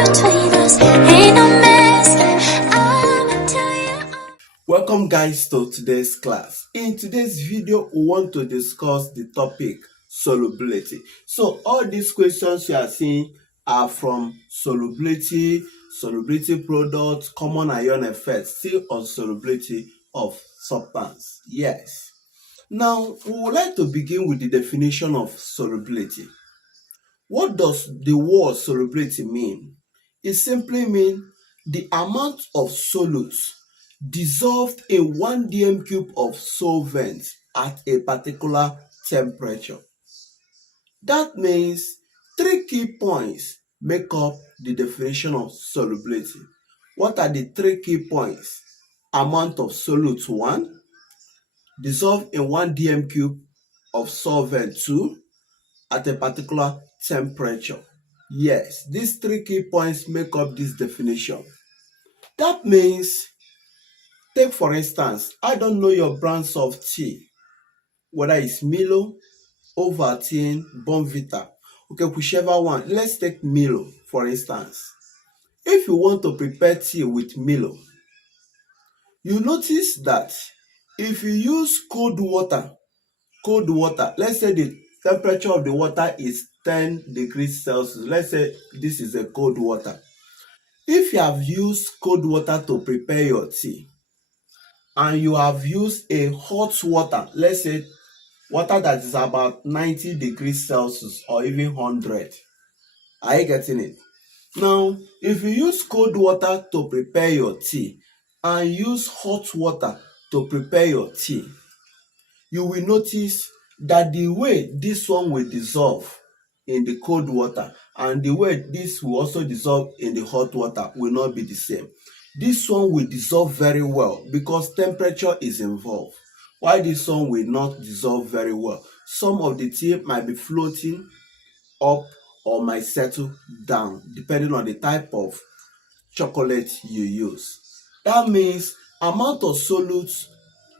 between us ain't no mess. I'ma tell you. Welcome guys to today's class. In today's video, we want to discuss the topic solubility. So all these questions you are seeing are from solubility, solubility products, common ion effects, still on solubility of substance. Yes. Now, we would like to begin with the definition of solubility. What does the word solubility mean? It simply means the amount of solutes dissolved in 1 dm cube of solvent at a particular temperature. That means 3 key points make up the definition of solubility. What are the 3 key points? Amount of solutes 1, dissolved in 1 dm cube of solvent 2, at a particular temperature. Yes, these 3 key points make up this definition. That means, take for instance, I don't know your brands of tea, whether it's Milo, Ovaltine, Bonvita. Okay, whichever one. Let's take Milo for instance. If you want to prepare tea with Milo, you notice that if you use cold water, let's say the temperature of the water is 10 degrees Celsius. Let's say this is a cold water. If you have used cold water to prepare your tea and you have used a hot water, let's say water that is about 90 degrees Celsius or even 100, are you getting it? Now, if you use cold water to prepare your tea and use hot water to prepare your tea, you will notice that the way this one will dissolve in the cold water and the way this will also dissolve in the hot water will not be the same. This one will dissolve very well because temperature is involved. Why this one will not dissolve very well? Some of the tea might be floating up or might settle down depending on the type of chocolate you use. That means amount of solutes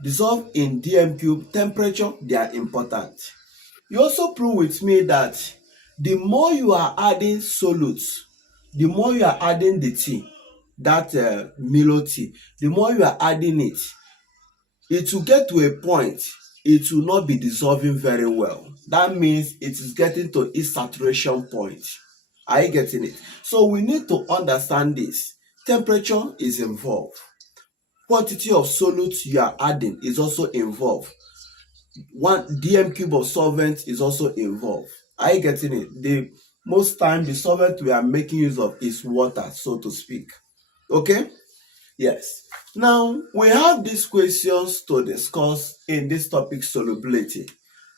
dissolved in dm cube, temperature, they are important. You also prove with me that the more you are adding solutes, the more you are adding the tea, that Milo tea, the more you are adding it, it will get to a point, it will not be dissolving very well. That means it is getting to its saturation point. Are you getting it? So we need to understand this. Temperature is involved. Quantity of solutes you are adding is also involved. 1 dm cube of solvent is also involved. Are you getting it? Most time the solvent we are making use of is water, so to speak. Okay? Yes. Now we have these questions to discuss in this topic solubility,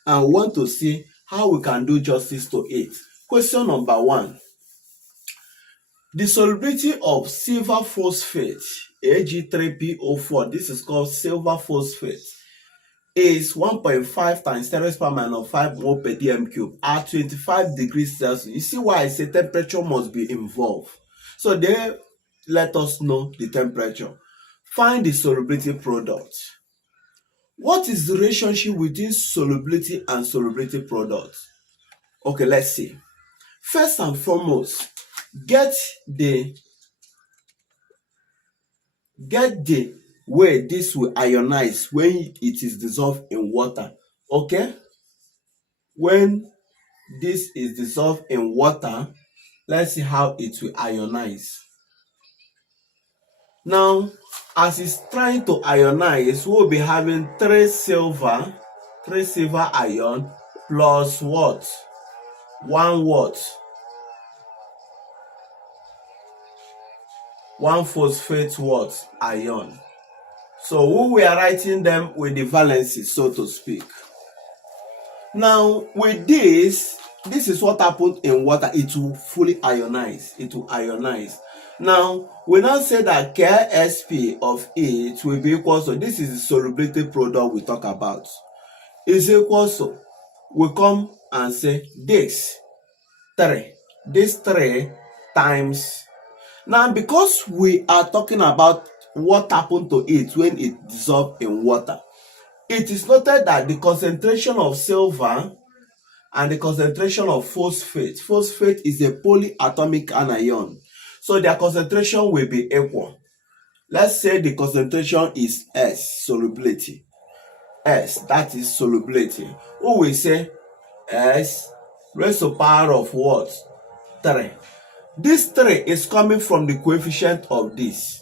and we want to see how we can do justice to it. Question number 1. The solubility of silver phosphate, Ag3PO4, this is called silver phosphate, is 1.5 times 10 raised to the power minus 5 mole per dm cube at 25 degrees Celsius. You see why I say temperature must be involved. So they let us know the temperature. Find the solubility product. What is the relationship between solubility and solubility product? Okay, let's see. First and foremost, get the way this will ionize when it is dissolved in water. Okay, when this is dissolved in water, let's see how it will ionize. Now, as it's trying to ionize, we'll be having 3 silver ion plus what? 1 what? 1 phosphate what? Ion. So we are writing them with the valency, so to speak. Now with this is what happened in water. It will fully ionize. It will ionize. Now we now say that Ksp of it will be equal to, this is the solubility product we talk about, is equal to, we come and say this 3 times. Now because we are talking about what happened to it when it dissolved in water, it is noted that the concentration of silver and the concentration of phosphate is a polyatomic anion. So their concentration will be equal. Let's say the concentration is S, solubility. S, that is solubility. Who will say S raised to power of what? 3. This 3 is coming from the coefficient of this.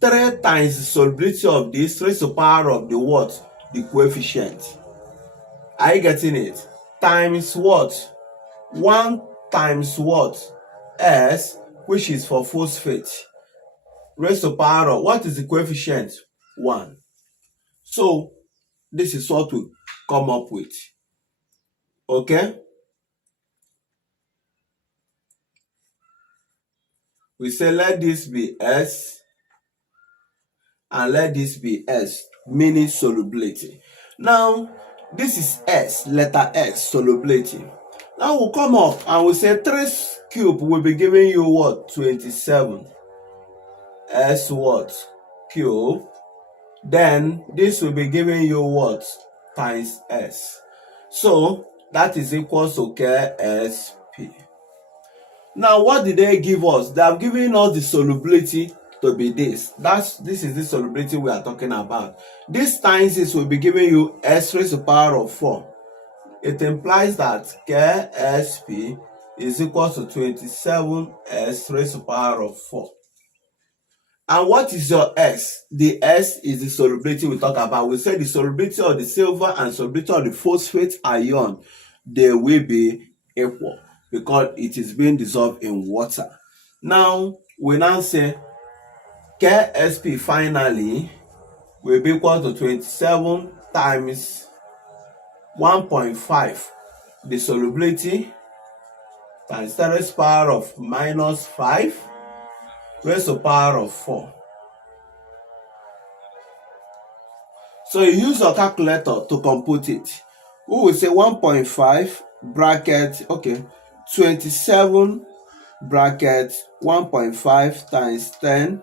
3 times the solubility of this raised to power of the what? The coefficient. Are you getting it? Times what? 1 times what? S, which is for phosphate. Raised to power of, what is the coefficient? 1. So, this is what we come up with. Okay? We say let this be S and let this be S, meaning solubility. Now, this is S, letter S, solubility. Now we'll come up and we'll say 3 cube will be giving you what? 27. S what? Cube. Then this will be giving you what? Times S. So that is equals to KSP. Now what did they give us? They have given us the solubility to be this. This is the solubility we are talking about. This times this will be giving you S raised to the power of 4. It implies that KSP is equal to 27 S raised to the power of 4. And what is your S? The S is the solubility we talk about. We said the solubility of the silver and solubility of the phosphate ion, they will be equal because it is being dissolved in water. Now, we now say KSP finally will be equal to 27 times 1.5, the solubility, times 10 raised to the power of minus 5 raised to the power of 4. So you use your calculator to compute it. We will say 1.5 bracket, 27 bracket 1.5 times 10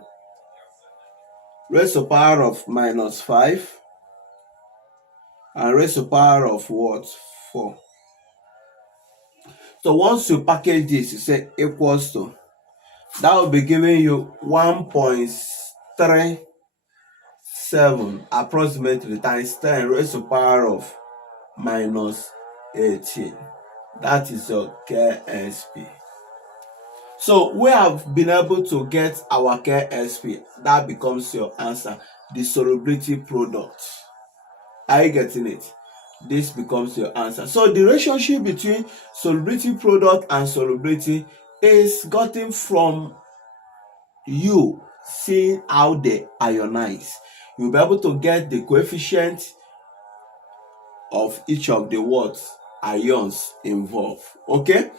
raised to the power of minus 5 and raised to the power of what? 4. So once you package this, you say equals to, that will be giving you 1.37 approximately times 10 raised to the power of minus 18. That is your KSP. So we have been able to get our KSP. That becomes your answer. The solubility product. Are you getting it? This becomes your answer. So the relationship between solubility product and solubility is gotten from you seeing how they ionize. You'll be able to get the coefficient of each of the ions involved. Okay?